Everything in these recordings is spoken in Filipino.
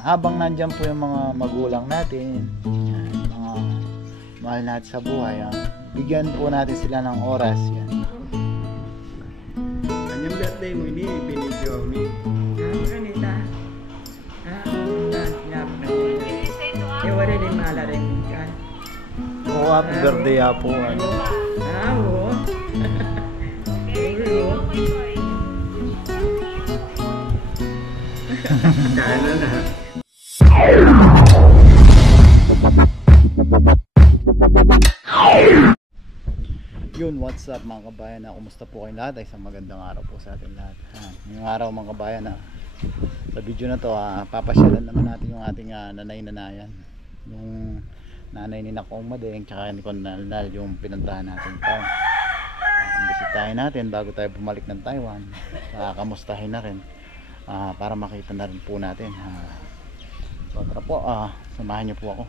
habang nandyan po yung mga magulang natin, yan, mga mahal natin sa buhay, bigyan po natin sila ng oras. Yan. Kanyang birthday mo ini, binidyo ni. Kanita. Wala din mala rin kan. Oo, happy birthday po. Ano? Oo. Kano na. Yun, what's up mga kabayan? Kumusta po kayo lahat? Isang magandang araw po sa atin lahat. Ngayong araw mga kabayan, sa video na to, papasyalan naman natin yung ating nanay-nanayan. Yung nanay ni Nakong Madeng tsaka ni Konalnal, yung pinuntahan natin town. Bisitahin natin bago tayo bumalik ng Taiwan. Kamustahin na rin para makita na rin po natin. So tara po, samahan niyo po ako.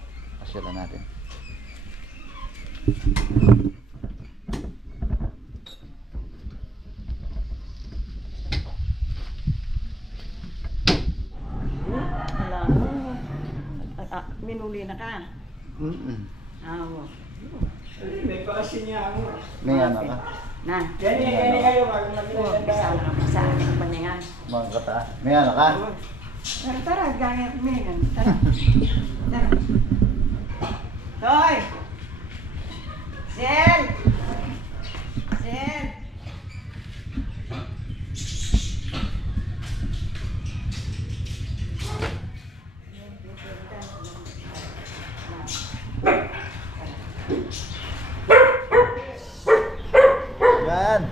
Pasyalan natin. Minuli na ka? Oo. May pakasin niya ako. May ano ka? Na. Gani kayo mag-maganda. Isa na ka sa akin pa niya. Mga kata? May ano ka? Tara, gaya megan. Tara. Tara. Hoy! Sel! Sel! Yan.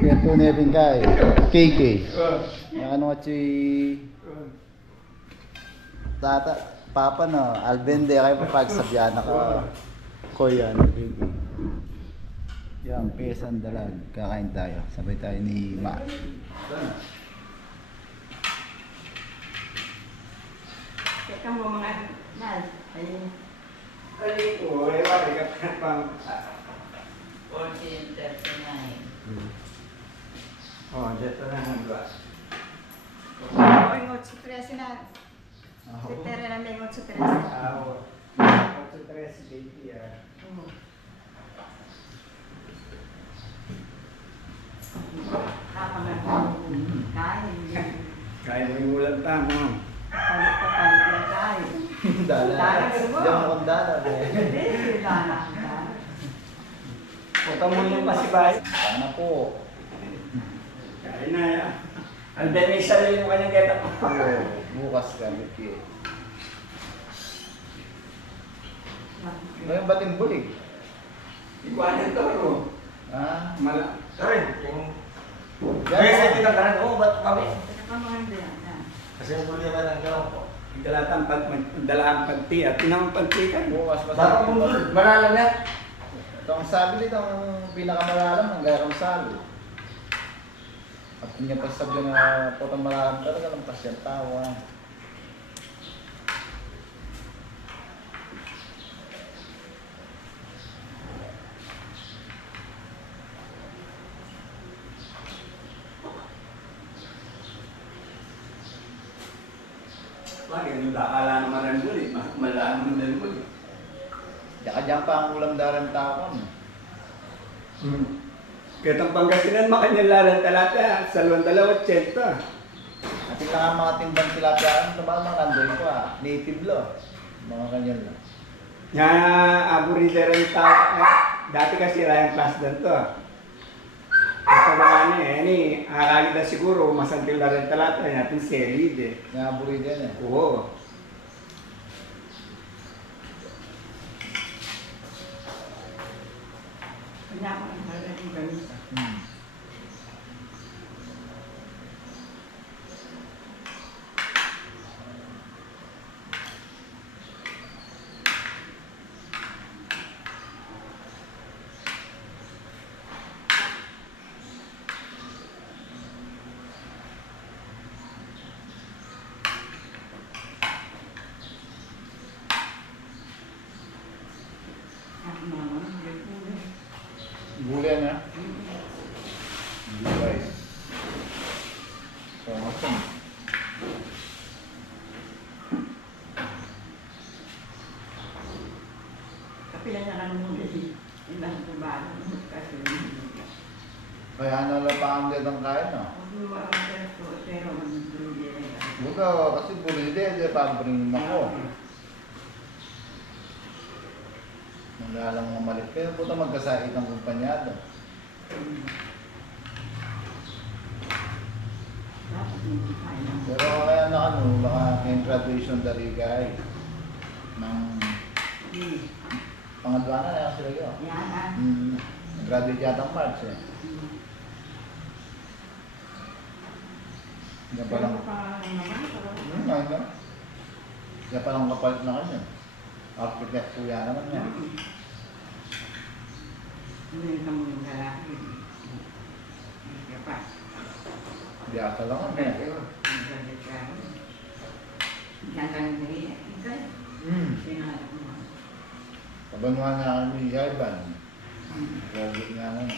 Yan to Nevin kay KK. Yang ano at si Tata Papa no Albende kayo papagsabyan ka Koyan KK. Yang pesan dalag kakain tayo. Sabay tayo ni Ma. Teka mo mga nal. Ayun. Ali ko, wala ka pang 1439. Oh, dito na ang glass. Oh, yung 8-13 na. Si Tere na may 8-13. Oo. 8-13 baby ah. Tama nga. Kain. Kain mo yung ulam tama. Palit lang kain. Dala. Diyan akong dala. Hindi, dala. Punta mo yung pasibay. Sana po. Kain na yan. Ang dami isa rin yung kanyang getap. Bukas gamit yun. Ngayon ba't yung bulig? Ikuanan to bro. Mala. Sorry. Kaya sa kitang kanan, ba't kami? Kasi Kasi yung buliman ng gawin po. Dalahan pagti at tinang pagti ka. Bukas Baka bundol, malalam yan. Ito ang sabi nito, ang pinakamalalam ng Garang Salo. At niya pa sabi na potang malalam talaga lang pasyang tawa. Bakit? Yung akala naman rin mo eh. Malaman din mo eh. Diyan pa ang ulam daran tao. Kitang Pangasinan, makanyang laran talata. Salwan 280. At yung mga timbang tilapia, ano ba mga kandoy ko native lo. Mga kanyan lang. Yan, aburida rin tao. Dati kasi Ryan class doon to. Ito naman eh, akakita siguro, masantil na rin talata natin selid eh. Naburi din eh. Oo. Kanya ko ang halaga ng ganito. Gulay na. Gulay. So, awesome. Kapila na lang mo kasi ibang kubalo kasi Kaya nalapaan din ang kain, no? pero mag-drugay rin. Buka, kasi buride, di pabring ako. Nanggalang mga malit kayo, puta magkasait ng kumpanyado. Pero kaya na ano, baka yung graduation dari guy. Ng pangadwa na lang sila yun. Nag-graduate yata ang March eh. Yan pa lang. Ayun. Yan pa lang kapalit na kanya. Architect po yan naman yan. Hindi ka mo yung lalaki. Hindi pa. Biyasa lang ang yan. Diyan ka nang nariya. Ikay. Sinaharap mo. Kabanuhan nga kami Ivan. Graduate nga naman.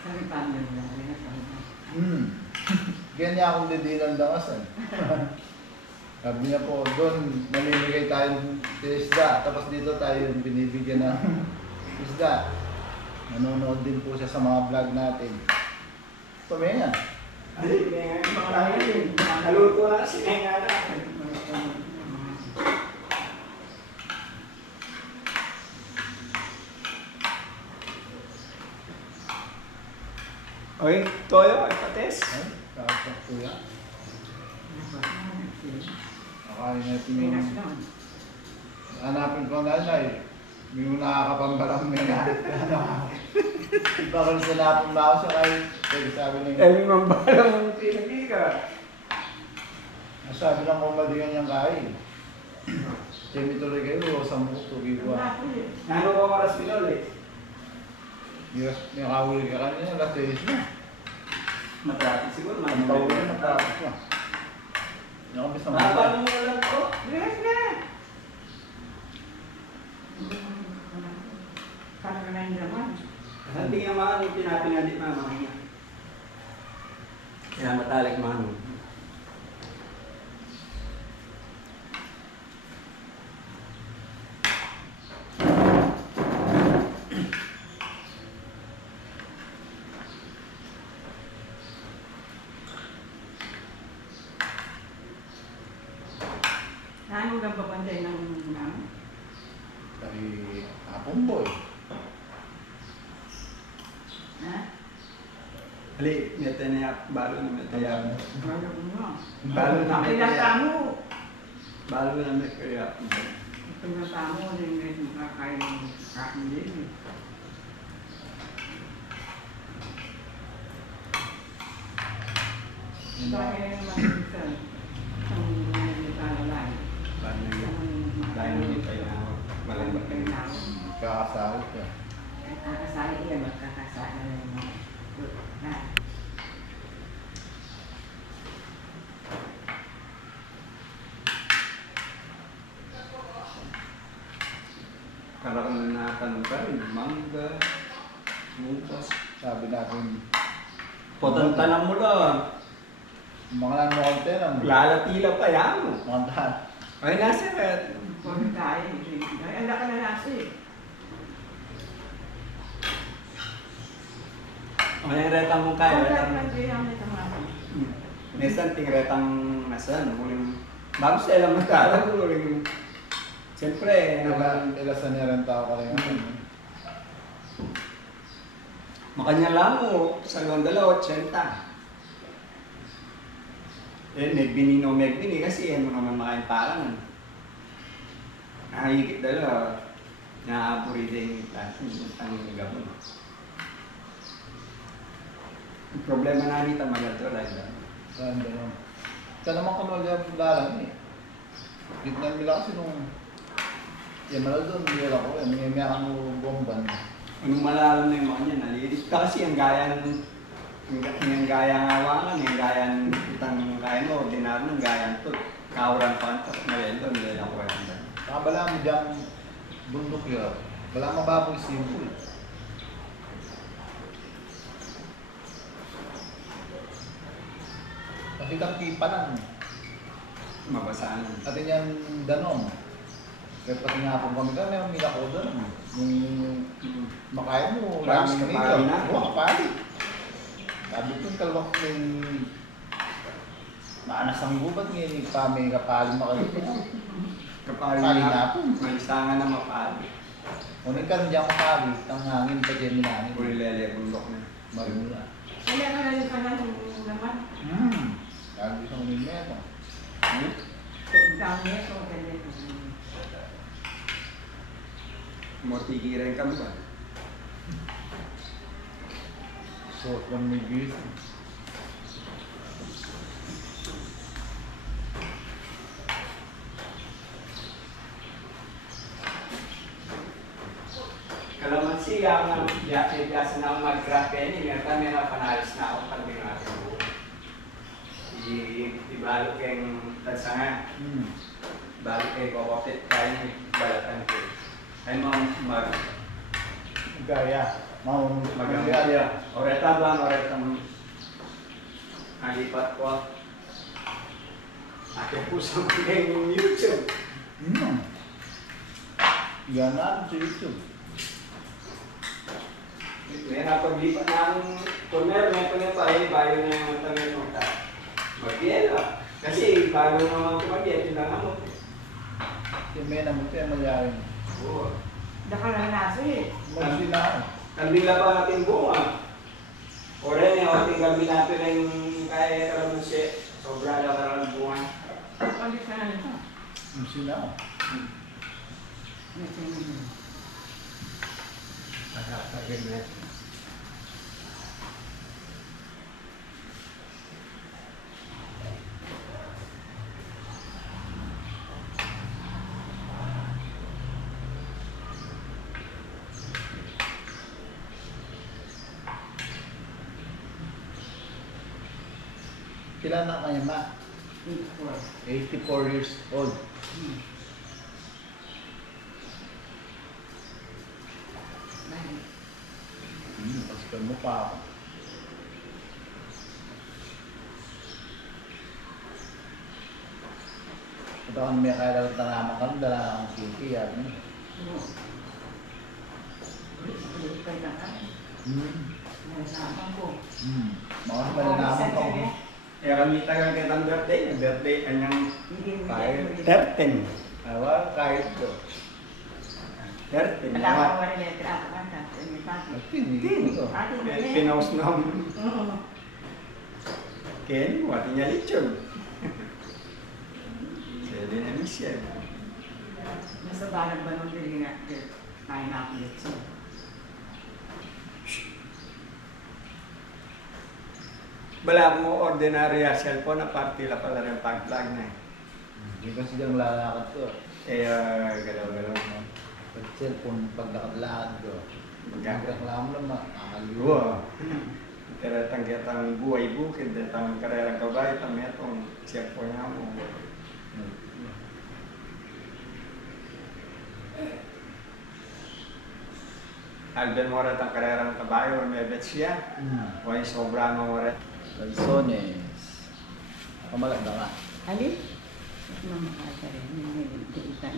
Sabi pa mo yung lalaki na sabi mo. Ganyan akong didilan dawasan. Sabi niya po, doon namimigay tayong isda, tapos dito tayo binibigyan ng isda. Nanonood din po siya sa mga vlog natin. Sabi nga. Ay, mga namin. Naluto na kasi nga na. Oy, toyo, ay pates. Ay, kakasok po yan. Akain natin yung... Hanapin ko na ay, may mga nakakapambarang may Iba ko sa napong na ako siya kay sabi niya. Eh, may mambalang ang pinag-iga. Sabi lang kung maligan niyang kain. Siyempre tuloy kayo, sa muto, giwa. Ano ko oras pinol eh? Yung kahuli ka kanina, alas 6 na. Matrapis siguro, Ang tawag na matapos na. Nakabis na mga. Paano mo alam ko? Yes, na! Parang ka na yung laman. Hindi nga maano, pinapinalit mama niya. Kaya matalik maano. Ano kang papantay ng namin? Dari hapon boy. Ha? Ali, meta na balo na meta ya. Balo mo. Balo na Kaya meta ya. mo. Balo na meta ya. Pinatamo din ngayon makakain ng kain din eh. Dahil naman ito, ang nagtatalay. Dahil hindi tayo na malambat Malamig na. na. Kakasahod ka. Kakasali yan, magkakasali na naman. Na. Kala ko na natanong ka rin, mangga, mutas. Sabi natin, Patantanan mo lang. mga lang mo konti lang. Lalatila pa yan. Mga tahan. Ay, nasa red. Kung tayo, ay, ang laki na nasa eh. Ano yung retang mong kaya? Ang laki Retang... na diyan may tamahan. Nesan, ting retang nasan. Huling... Bago sa ilang magkala, huling... Siyempre, Ilasan niya rin tao ka rin. makanya lang mo, sa dalawa, 80. Eh, megbini no megbini kasi yan mo naman makain parang. Nakahigit dalawa. Naaapuri din yung klase, yung tanging gabon. Ang problema namin tamagal to, like that. Saan ba yun? Saan naman kanol yung lalang eh. Gitnan nila kasi nung... Yan malal doon, hindi ako eh. May meron mo bomban. Anong malalam na yung mga niya, nalilis ka kasi ang gaya ng... Yung gaya ng hawakan, yung gaya ng itang kaya mo, ordinar ng gaya ng to. Kaurang pantas, nalelo, nilalang ko yan. Saka bala mo dyan bundok yun. Bala mababoy simple. Kasi kang kipa lang. Mabasaan. Atin yan danong. Kaya pati nga kung kami ka, may umila ko doon. Yung makain mo, Parang ramen kapali nito. na. Oo, kapali. Sabi ko yung kalawak may maanas ang gubat ngayon, pa may kapali makalit. Kapali Kapali na na po. May istangan na mapali. Unang ka rin dyan kapali, ang hangin pa dyan minangin. Pulilele, bundok na. Marula. Kaya ka na rin ka ng naman. Sabi sa unin meto. Dami ito, ganito. Mortigiran kami ba? So, kung may gis. Kalamansi, ang biyasa na akong mag-grab penny, meron kami na panalis na ako pag natin buo. Ibalo kayong tansangan. Balo kayo kokopit tayo ng balatan ko. Ay mga Gaya. Mau magandang oreta ba? Oretang alipat ko. Aking pusang ko yung YouTube. Gana sa YouTube. May napaglipat na akong tuner, may panay bayo na yung tamer mo ta. Mag-yelo. Kasi bago naman kumagyan, yun lang ako. Yung may namuti ang mayayin. Oo. Daka na nasa eh. Magsin na ako. Kandila pa natin bunga. O rin, yung ating gabi natin na yung kaya kalamansi. Sobra lang karang bunga. Palit na nito. Magsin na ako. Nakakagin na. Kailan na kanya ma? 84 years old. Pascal mo pa ako. Ito kung may kaya lang tanaman ka, dala na akong city yan. Mga malalaman ka mo. Eh, kami tagang kitang birthday. Yung birthday, kanyang 13. Awa, kahit ko. 13. Wala ka wala letra ako kan tapos may pati. Hindi ko. Ate mo eh. Pinaus na ako. Oo. Ken, wati niya lechon. Sili na Michelle. Mas sa balag ba nung dili nga, tayo na ako dito. Wala mo ordinary cellphone na partila pala rin pag-plug na eh. Hindi kasi dyan lalakad ko. Galaw-galaw. Pag cellphone, pag nakadlaad ko. Magreklamo lang makakaliwa. Oo. Pero tanggitang buhay bukid, tang karerang kabay, tametong cellphone nga mo. Alben mo rin ang karerang kabayo, may bet siya. O yung sobrang mo rin. Calzones. Kamalagda ka. Ali? Mamakasa rin.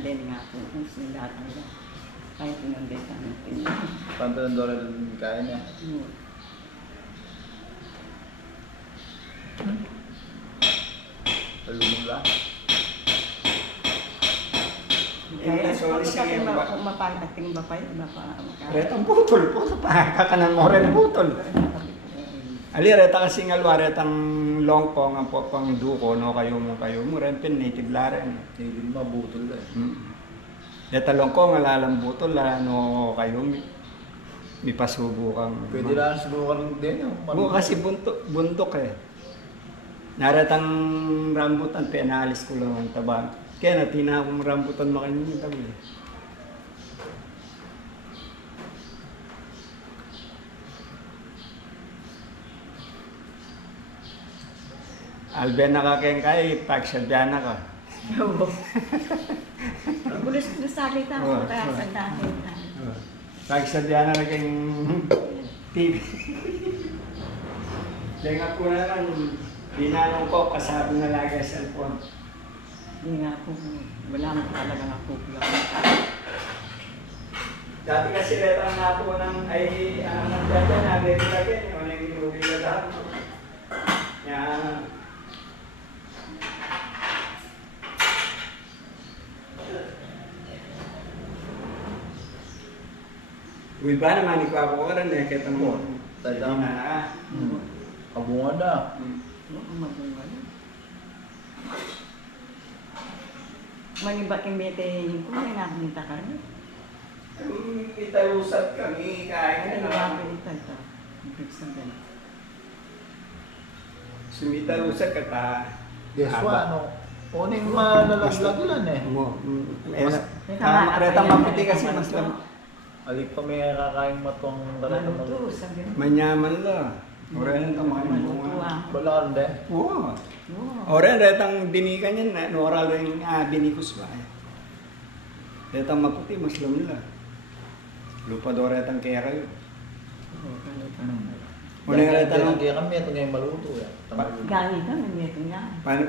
Din nga po kung sindatang lang. Kahit pinagdita ng pinag. Panto ng dollar din kaya niya. Palumog lang. Kaya sorry, sige, kung mapagating ba pa yun? Retang putol po, kakanan mo rin putol. Ali, reta kasi nga luwa, retang longpong, ang pang duko, no, kayo mo rin, native la rin. Hindi mabutol eh. Reta longpong, alalambutol, no, kayo, may pasubo kang... Pwede lang subukan din. Oo, kasi buntok eh. Naratang rambutan, pinaalis ko lang ang taba. Kaya natina akong rambutan makainin yung tabi. Alben nakakengkay, pagsabyana ka. Bulis na salita Oo. ko kaya sa dahil. Pagsabyana na kayong TV. Kaya nga po na lang, dinanong ko, pasado na lagi ang cellphone. Hindi nga po, wala mo talaga nga po. Dati kasi retang nga po ng ay nagdada na lagi, yung inuwi ka dahil. Yan. Uy ba naman, ikaw ako ka rin eh, kahit ano. Tadang. na. Kabungan na. Oo, magungal. Manibat yung bete ko, may nakaminta ka rin. Italusat kami, kain Ay, na. nakapilita ito. Ibig sabihin. Sumitalusat ka ta. Deswa, ano? Uning malalaglag lang eh. Mo. Tama, Retang apayan maputi na kasi naman mas ito. lang. Alik pa may kakain matong Maluto, sabi mo. Manyaman la. Oren ka mga Maluto ah. Balakan din. Oo. Oo. Oren, retang binikan yan, noral rin binikus ba? Retang maputi, mas lumila. Lupa do retang kera yun. Oo, maluto. Muli retang, Kaya kami ito ngayon maluto eh. Gani ka, nangyayto niya.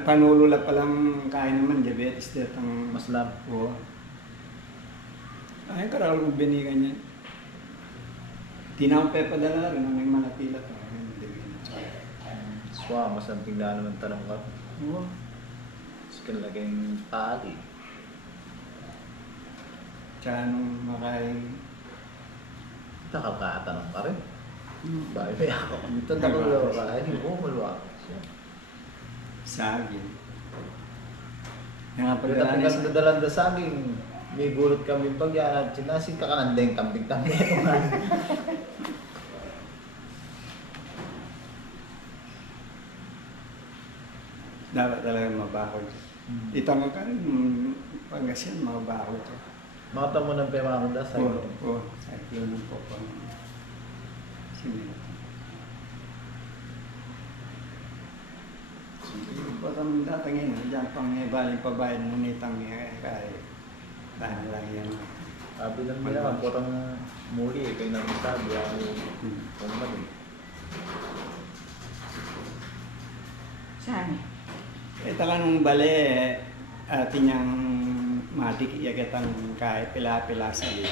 panulula palang kain naman, diabetes, retang Mas lab. Oo. Ay, karal kong binikan yan. Tinang pepadala rin, ang may manapila to. Swa, mas ang tingnan naman tanong ka. Oo. Mas kalaging tali. Tsaka nung makain, Nakakatanong ka rin. Mm. Bakit may ako? Ito nakulo ka. Ay, hindi ko maluwa. saging. Yung nga Pagka pala tingnan dalan da saging, may gulot kami pag yan at sinasin ka kanandeng kambing-kambing. dapat talaga mabakod. Itama ka rin, Pangasinan, mabakod ka. Makata mo ng pemakunda sa Oo, oo. Sa ito ng popang sinila. Patang datangin, dyan pang baling pabayad mo nitang kaya tahan lang yan. Sabi lang nila, ang potang muli eh, kayo nang sabi, ako kung mali. Saan? Ito ka nung bale, atin yung matik iagatang kahit pila-pila sa iyo.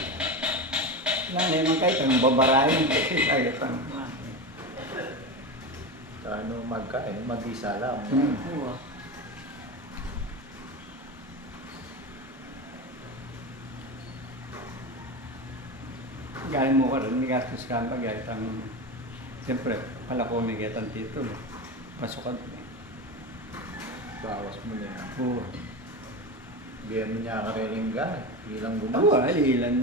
Wala na naman kahit anong babarayan, iagatang. Sa ano, magkain, mag-isa lang. Oo. Gaya mo ka rin, may gastos ka pa, gaya siyempre, pala ko may gaya tito, pasukan. Bawas mo na yan. Oo. Bigyan mo niya ka rin ilang Oo, ilan.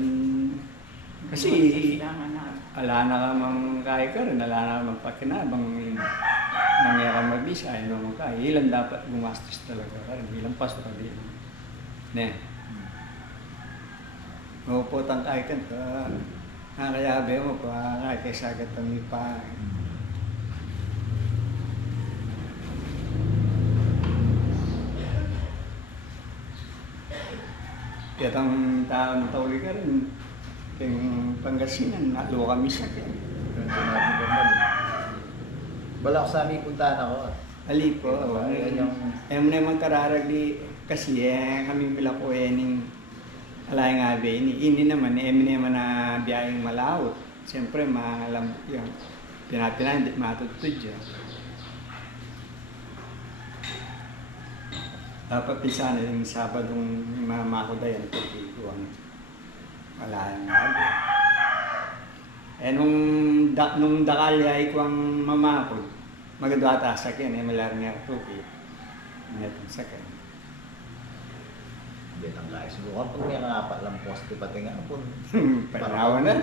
Kasi Kailangan na. ala na ka mang kaya ka rin, ala na ka mang pakinabang nangyaya ka mag-visa, ayaw mo kaya. Ilan dapat gumastos talaga ka rin, ilang paso ka din. Ne. Mapuputang kaya ka, nakayabe mo pa, kaya sagat ang ipa. Kaya ang tao na tauli ka rin, kayong Pangasinan, nalo kami sa kaya. Ganito natin ganda. Bala ko sa amin puntahan ako. Alipo, Yan yung ayaw mo naman kararagli kasi kami pila ko ning alay nga be ini naman naman na biyayeng malawot. Siyempre malambot yung pinapina hindi matutod yan. Dapat pisa na yung Sabadong mama ko dayan kasi ang wala nga be. Nung dakalya ko ang mama ko, magadwata sa akin, malar niya ito, netong sa akin. Hindi ang guys. Bukan pag may nga lang poste pati nga po. Panawan na.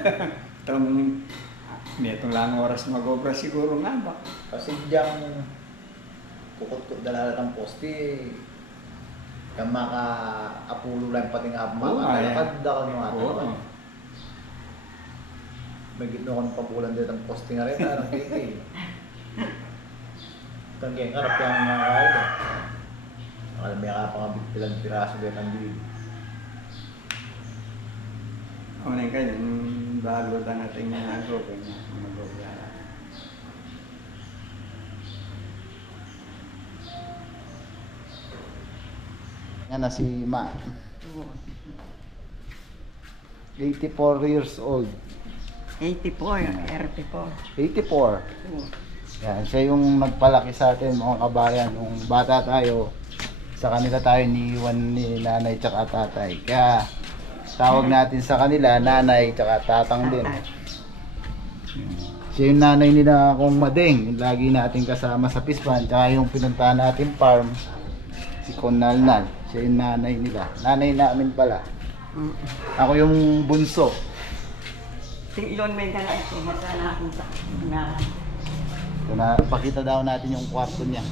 Netong lang oras mag-obra siguro nga ba? Kasi diyang kukot-kut dalala ng poste, kang maka-apulo lang pati nga mga kalakad ka mga Oo. may gitno ko ng papulan din ang poste nga rin, parang kiki. Tanggeng karap yung mga kaya. Alam mo yung pilang piraso din ang bili. O na kayo, bago na natin yung nag-open na mag-obra. Yan na si Ma. Oo. 84 years old. 84, 84. 84. Oo. Yan, siya yung nagpalaki sa atin mga kabayan. Nung bata tayo, sa kanila tayo iniwan ni nanay tsaka tatay. Kaya tawag natin sa kanila nanay tsaka tatang din. Siya yung nanay nila akong Madeng, yung lagi natin kasama sa Pispan. Tsaka yung pinuntahan natin farm, si Konalnal. Siya yung nanay nila. Nanay namin pala. Ako yung bunso. Tingilon may ka na ito, masana akong na Pakita daw natin yung kwarto niya.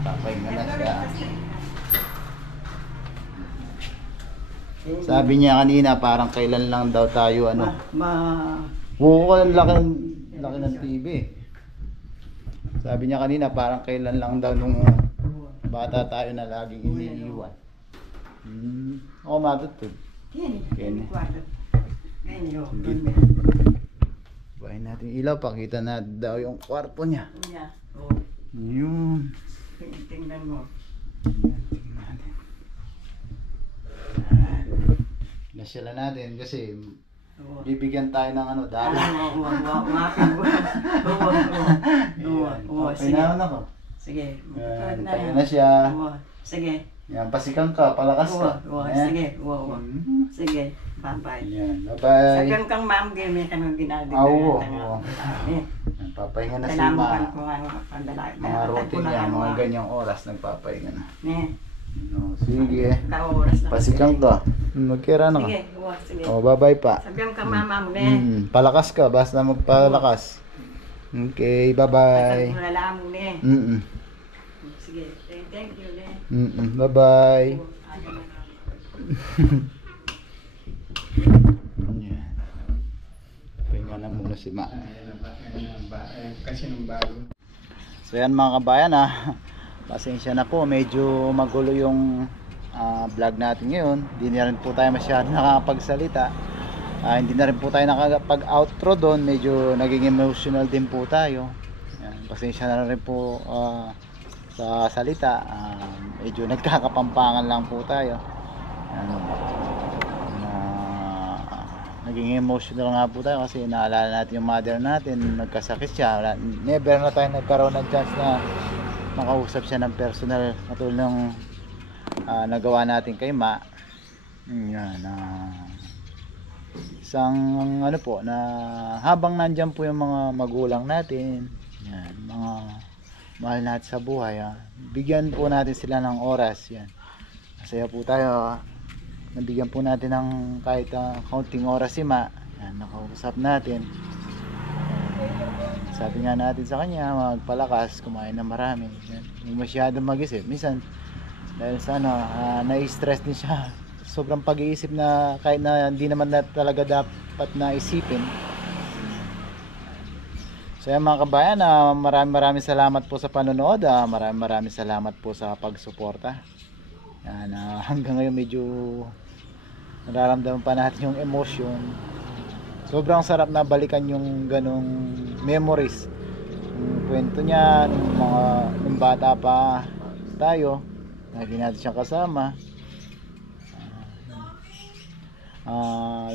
Papahinga na siya. Sabi niya kanina parang kailan lang daw tayo ano. Oo, ang laki ng TV. Sabi niya kanina parang kailan lang daw nung bata tayo na laging iniiwan. Oo, matutod. Kini. Ganyo. Buhayin natin ilaw, pakita na daw yung kwarto niya. Oo. Yun. Tingnan mo. Tingnan natin. Nasila natin kasi bibigyan tayo ng ano, dala. Oo, Okay na ako. sige. Tayo na siya. Sige. Yan, pasikang ka, palakas ka. Ayan. Sige. Sige. Bye-bye. Yan, bye-bye. Sagan kang ma'am, game ka nung ginagawa. Oo. Yan, papahinga na si Ma. Kailangan ko ang pandalay. Mga routine niya, mga ganyang oras, nagpapahinga na. Ne. No, sige. Kaoras na. Pasikang ka. Magkira na ka. Sige. Sige. Oh, bye-bye pa. Sabihan kang mama mo, ne. Palakas ka, basta magpalakas. Okay, bye-bye. Pagkat mo nalaman mo, ne. Sige. Thank you, ne. Bye-bye. Yan. Pahinga na muna si Ma. Kasi nung bago. So yan mga kabayan pasensya na po, medyo magulo yung vlog natin ngayon. Hindi na rin po tayo masyado nakakapagsalita. Hindi na rin po tayo nakakapag-outro doon, medyo naging emotional din po tayo. Yan, pasensya na rin po sa salita. Medyo nagkakapampangan lang po tayo. Naging emotional nga po tayo kasi naalala natin yung mother natin, nagkasakit siya. Never na tayo nagkaroon ng chance na makausap siya ng personal katulad ng nagawa natin kay Ma. Yan, isang ano po na habang nandyan po yung mga magulang natin, yan, mga mahal natin sa buhay, bigyan po natin sila ng oras. Yan, Masaya po tayo. Nabigyan po natin ng kahit kaunting oras si Ma. Yan, nakausap natin. Sabi nga natin sa kanya, magpalakas, kumain na marami. Yan. Hindi masyadong mag-isip. Minsan, dahil sa na-stress din siya. Sobrang pag-iisip na kahit na hindi naman na talaga dapat na isipin. So yan mga kabayan, maraming salamat po sa panonood. Maraming salamat po sa pagsuporta. Yan, hanggang ngayon medyo nararamdaman pa natin yung emotion. Sobrang sarap na balikan yung ganong memories. Yung kwento niya nung bata pa tayo, lagi natin siyang kasama.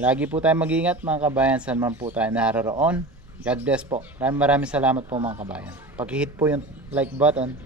Lagi po tayong mag-ingat mga kabayan, saan man po tayo naroroon. God bless po. Maraming salamat po mga kabayan. Pag-hit po yung like button